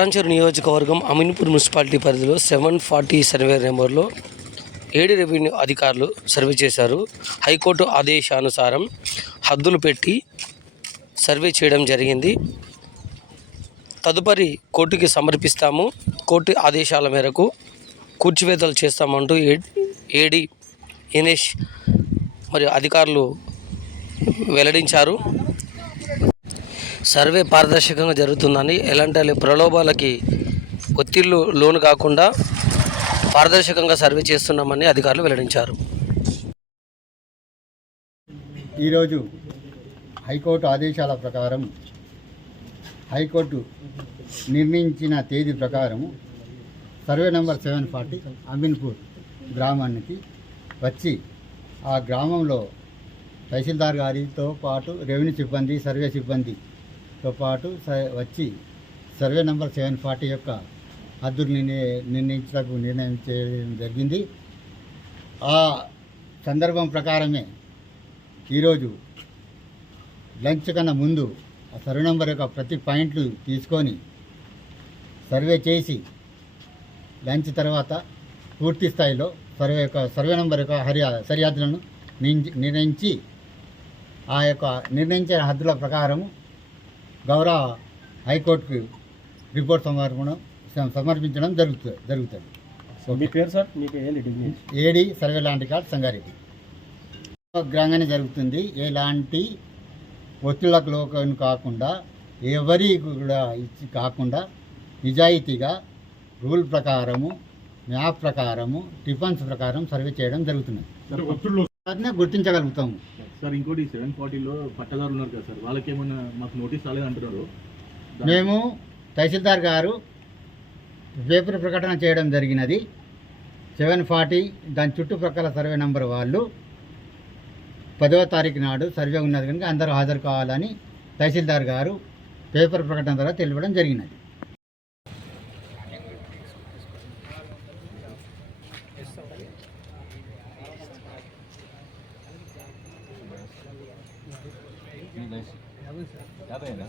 పటాన్చెరు నియోజకవర్గం అమీన్పూర్ మున్సిపాలిటీ పరిధిలో seven forty survey నెంబర్లో ఏడు రెవెన్యూ అధికారులు సర్వే చేశారు. హైకోర్టు ఆదేశానుసారం హద్దులు పెట్టి సర్వే చేయడం జరిగింది. తదుపరి కోర్టుకి సమర్పిస్తాము. కోర్టు ఆదేశాల మేరకు కూర్చివేతలు చేస్తామంటూ ఏ ఏడి ఇనేష్ మరియు అధికారులు వెల్లడించారు. సర్వే పారదర్శకంగా జరుగుతుందని ఎలాంటి ప్రలోభాలకి ఒత్తిళ్ళు లోను కాకుండా పారదర్శకంగా సర్వే చేస్తున్నామని అధికారులు వెల్లడించారు. ఈరోజు హైకోర్టు ఆదేశాల ప్రకారం హైకోర్టు నిర్ణయించిన తేదీ ప్రకారం survey number seven forty Ameenpur గ్రామానికి వచ్చి ఆ గ్రామంలో తహసీల్దార్ గారితో పాటు రెవెన్యూ సిబ్బంది సర్వే సిబ్బంది తో పాటు వచ్చి సర్వే నెంబర్ సెవెన్ ఫార్టీ యొక్క హద్దులు నిర్ణయ నిర్ణయించడానికి నిర్ణయం చేయడం జరిగింది. ఆ సందర్భం ప్రకారమే ఈరోజు లంచ్ కన్నా ముందు ఆ సర్వే నెంబర్ యొక్క ప్రతి పాయింట్లు తీసుకొని సర్వే చేసి లంచ్ తర్వాత పూర్తి స్థాయిలో సర్వే యొక్క సర్వే నెంబర్ యొక్క హరి సరిహద్దులను నిర్ణయించి ఆ యొక్క నిర్ణయించిన హద్దుల ప్రకారం గౌరవ హైకోర్టుకు రిపోర్ట్ సమర్పణం సమ- సమర్పించడం జరుగుతుంది. జరుగుతుంది మీ పేరు సార్? ఏడి సర్వే లాంటి కార్డ్ సంగారెడ్డి. గ్రంగానే జరుగుతుంది. ఎలాంటి ఒత్తిళ్ళకు లోకం కాకుండా ఎవరి కూడా ఇచ్చి కాకుండా నిజాయితీగా రూల్ ప్రకారము మ్యాప్ ప్రకారము టిఫన్స్ ప్రకారం సర్వే చేయడం జరుగుతుంది. సార్ ఒత్తిళ్ళు వాటినే గుర్తించగలుగుతాము. సార్ ఇంకోటి సెవెన్ ఫార్టీలో పట్టదారులు ఉన్నారు కదా సార్ వాళ్ళకేమన్నా మాకు నోటీస్ రాలేదంటున్నారు మేము తహసీల్దార్ గారు పేపర్ ప్రకటన చేయడం జరిగినది. సెవెన్ ఫార్టీ దాని చుట్టుప్రక్కల సర్వే నెంబర్ వాళ్ళు పదవ తారీఖు నాడు సర్వే ఉన్నది కనుక అందరూ హాజరు కావాలని తహసీల్దార్ గారు పేపర్ ప్రకటన ద్వారా తెలియడం జరిగినది. 咋办呢？